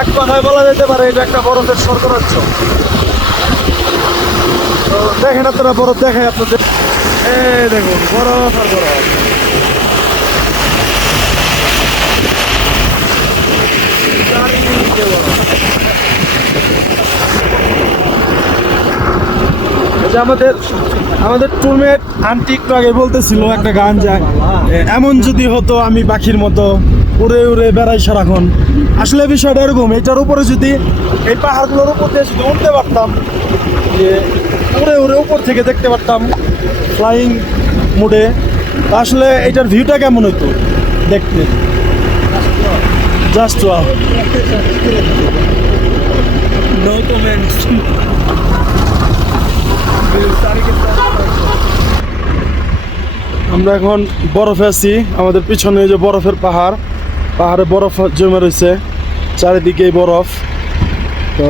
এক কথায় বলা যেতে পারে এটা একটা বরফের স্বর্গরাজ্য। তো দেখেন আপনারা বরফ, দেখেন আপনাদের, এই দেখুন বরফ আর বরফ। চারিদিকে বরফ। এই যে আমাদের টুলমেট আন্টি একটু আগে বলতেছিল একটা গান যায়, এমন যদি হতো আমি পাখির মতো উড়ে উড়ে বেড়াই সারাক্ষণ। আসলে বিষয়টা এরকম, এটার উপরে যদি এই পাহাড়গুলোর উপর দিয়ে যদি উঠতে পারতাম, যে উড়ে উড়ে উপর থেকে দেখতে পারতাম ফ্লাইং মোডে, আসলে এটার ভিউটা কেমন হতো দেখতে। Just wow, no comments. আমরা এখন বরফে আছি, আমাদের পিছনে যে বরফের পাহাড়ে বরফ জমে রয়েছে, চারিদিকেই বরফ। তো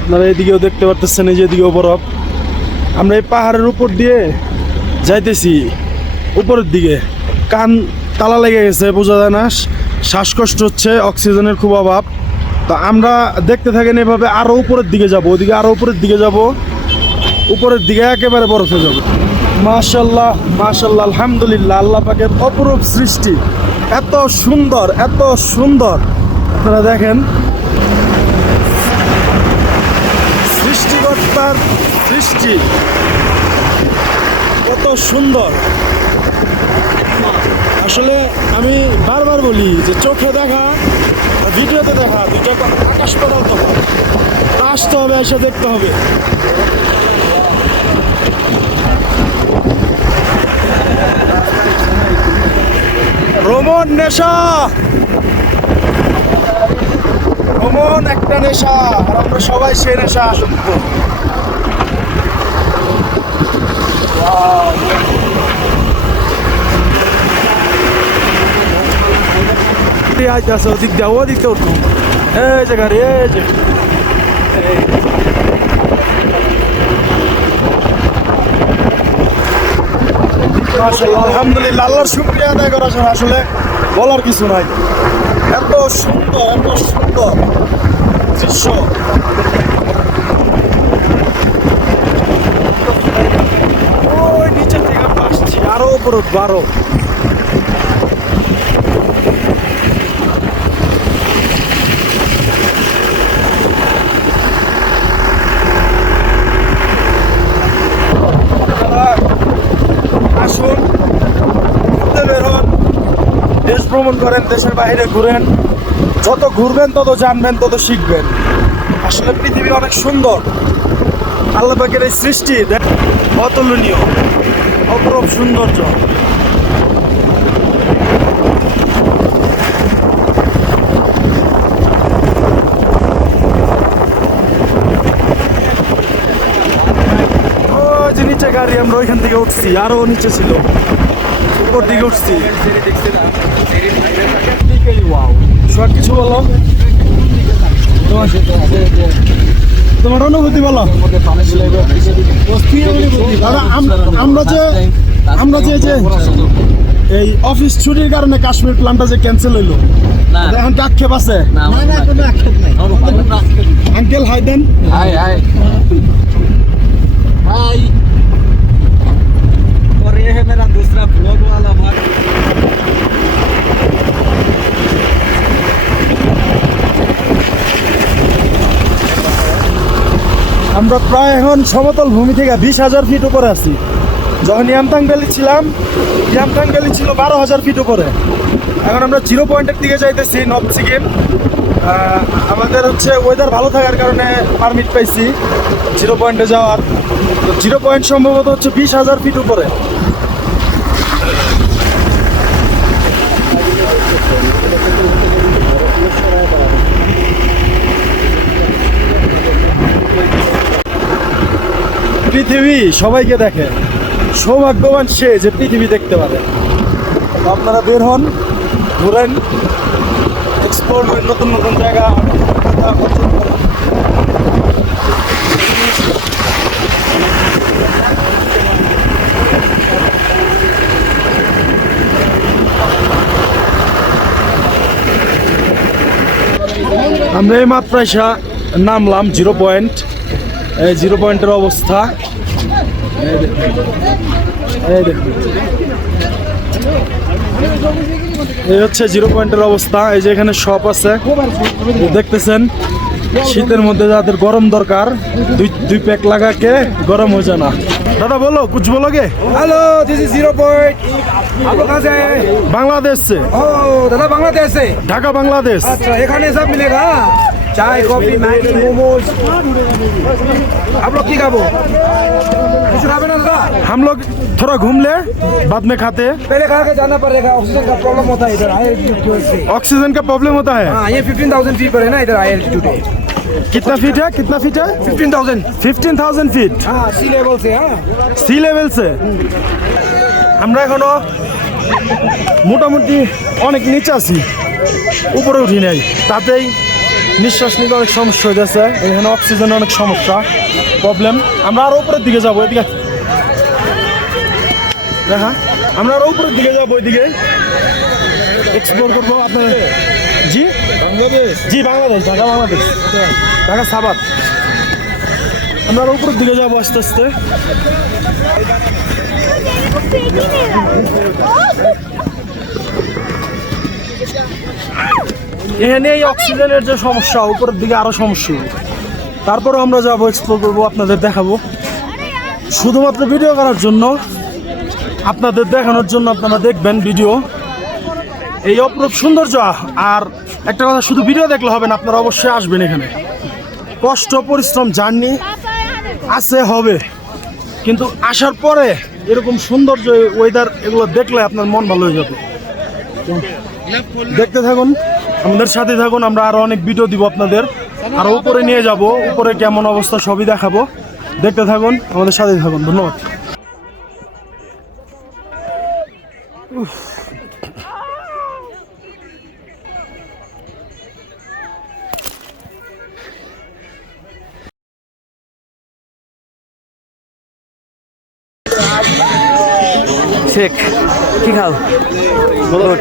আপনারা এদিকেও দেখতে পারতেছেন, এই যে এদিকেও বরফ। আমরা এই পাহাড়ের উপর দিয়ে যাইতেছি উপরের দিকে, কান তালা লেগে গেছে, বোঝা যায় না, শ্বাসকষ্ট হচ্ছে, অক্সিজেনের খুব অভাব। তো আমরা দেখতে থাকেন এভাবে, আরও উপরের দিকে যাব, ওদিকে আরও উপরের দিকে যাব, উপরের দিকে একেবারে বরফে যাব। মাশাল্লাহ মাশাল্লাহ, আলহামদুলিল্লাহ, আল্লাহ পাকের অপরূপ সৃষ্টি, এত সুন্দর এত সুন্দর। আপনারা দেখেন সৃষ্টিকর্তার সৃষ্টি কত সুন্দর। আসলে আমি বারবার বলি যে চোখে দেখা আর ভিডিওতে দেখা দুইটা আকাশ পাতাল তফাৎ। আসতে হবে, এসে দেখতে হবে। ভ্রমণ নেশা, ভ্রমণ একটা নেশা, আর আমরা সবাই সেই নেশা আসক্ত। আইতাছে ওদিক দিয়ে, ওদিক দিয়ে উঠবো, এই যে গাড়ি, এই যে মাশাআল্লাহ, আলহামদুলিল্লাহ, আল্লাহর শুকরিয়া আদায় করা ছাড়া আসলে বলার কিছু নাই। এত সুন্দর দৃশ্য। ওই নিচে থেকে আসছি, আরো উপরে উঠবো, আরো। আসুন, ঘুরতে বের হন, দেশ ভ্রমণ করেন, দেশের বাইরে ঘুরেন। যত ঘুরবেন তত জানবেন, তত শিখবেন। আসলে পৃথিবী অনেক সুন্দর, আল্লাহ পাকের এই সৃষ্টি অতুলনীয়, অপরূপ সৌন্দর্য। ওই যে নিচে গাড়ি, আমরা ওইখান থেকে উঠছি, আরো নিচে ছিল, উপর দিকে উঠছি। সব কিছু বলো, তোমার অনুভূতি বলো। দাদা, আমরা যে এই অফিস ছুটির কারণে কাশ্মীর প্ল্যানটা যে ক্যান্সেল হইলো, এখন কি আক্ষেপ আছে? আঙ্কেল হাই দেন। হাই হাই हाय, और ये है मेरा दूसरा ब्लॉग वाला भाग। আমরা প্রায় এখন সমতল ভূমি থেকে 20,000 ফিট উপরে আছি। যখন ইয়ামথাং ভ্যালি ছিলাম, ইয়ামথাং ভ্যালি ছিল 12,000 ফিট উপরে। এখন আমরা জিরো পয়েন্টের দিকে যাইতেছি, নর্থ সিকিম। আমাদের হচ্ছে ওয়েদার ভালো থাকার কারণে পারমিট পাইছি জিরো পয়েন্টে যাওয়ার। তো জিরো পয়েন্ট সম্ভবত হচ্ছে 20,000 ফিট উপরে। পৃথিবী সবাইকে দেখে, সৌভাগ্যবান সে যে পৃথিবী দেখতে পারে। আপনারা বের হন, ঘুরেন, এক্সপ্লোর করেন নতুন নতুন জায়গা। আমরা এই মাত্র এসে নামলাম 0 পয়েন্ট। এই 0 পয়েন্টের অবস্থা এই হচ্ছে 0 পয়েন্টের অবস্থা। এই যে এখানে শপ আছে দেখতেছেন, শীতের মধ্যে যাদের গরম দরকার দুই প্যাক লাগাকে গরম হয়ে যায় না। दादा बोलो कुछ बोलोगे? Hello this is 0 point. आप लोग कहाँ से आए हैं? बांग्लादेश से। ओह दादा बांग्लादेश से। ढाका बांग्लादेश। अच्छा एखाने सब मिलेगा, चाय कॉफी मैगी मोमोज। आप लोग की खाबो? कुछ खाबे ना दादा? हम लोग थोड़ा घूम ले बाद में खाते हैं। पहले खा के जाना पड़ेगा, ऑक्सीजन का प्रॉब्लम होता है इधर हाई एल्टीट्यूड से। ऑक्सीजन का प्रॉब्लम होता है? हाँ ये 15,000 फीट पर है ना इधर हाई एल्टीट्यूड है। कितना फीट है? कितना फीट है? 15,000 फीट। हाँ सी लेवल से। हाँ সি লেভেল সে আমরা এখনো মোটামুটি অনেক নিচে আছি, উপরে উঠি নাই, তাতেই নিঃশ্বাস নিতে অনেক সমস্যা হয়ে যাচ্ছে। এখানে অক্সিজেনের অনেক সমস্যা প্রবলেম। আমরা আরো উপরের দিকে যাবো, এদিকে হ্যাঁ আমরা আরো উপরের দিকে যাবো, ওইদিকে এক্সপ্লোর করবো আপনার। জি বাংলাদেশ, জি বাংলাদেশ, ঢাকা বাংলাদেশ, ঢাকা সাভার। আমরা আরো উপরের দিকে যাবো আস্তে আস্তে। এখানে এই অক্সিজেনের যে সমস্যা, উপরের দিকে আরো সমস্যা। তারপরেও আমরা যাবো, এক্সপ্লোর করবো, আপনাদের দেখাবো, শুধুমাত্র ভিডিও করার জন্য, আপনাদের দেখানোর জন্য। আপনারা দেখবেন ভিডিও, এই অপরূপ সৌন্দর্য। আর একটা কথা, শুধু ভিডিও দেখলে হবে না, আপনারা অবশ্যই আসবেন এখানে। কষ্ট পরিশ্রম জার্নি আছে হবে, কিন্তু আসার পরে এরকম সৌন্দর্য ওয়েদার এগুলো দেখলে আপনার মন ভালো হয়ে যাবে। দেখতে থাকুন, আমাদের সাথে থাকুন, আমরা আরো অনেক ভিডিও দিব আপনাদের, আরো উপরে নিয়ে যাব, উপরে কেমন অবস্থা সবই দেখাবো। দেখতে থাকুন, আমাদের সাথে থাকুন। ধন্যবাদ। শেখ কি খাও? গুড।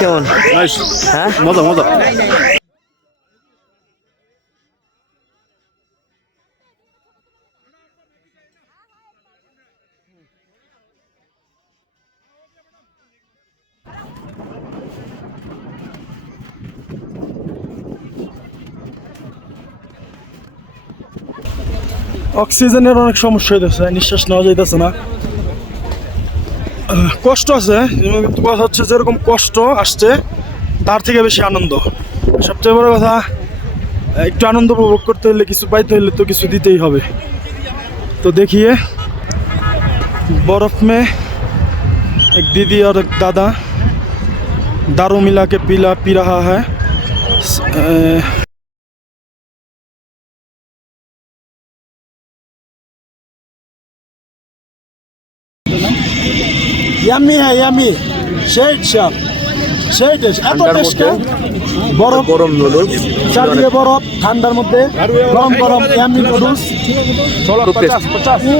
কেমন? হ্যাঁ মজা মজা। অক্সিজেনের অনেক সমস্যা হইতেছে, নিঃশ্বাস নেওয়া যাইতেছে না, কষ্ট আছে। কিন্তু কথা হচ্ছে, যেরকম কষ্ট আসছে তার থেকে বেশি আনন্দ। সবচেয়ে বড় কথা, একটু আনন্দ উপভোগ করতে হলে, কিছু পাইতে হলে তো কিছু দিতেই হবে। तो देखिए बर्फ में एक दीदी और एक दादा दारू मिला के पी रहा है। यामी है, यामी शेड शॉप शेड এত টেস্ট, বরফ গরম নুডলস, চারদিকে বরফ, ঠান্ডার মধ্যে গরম গরম ইয়ামি নুডলস। 50।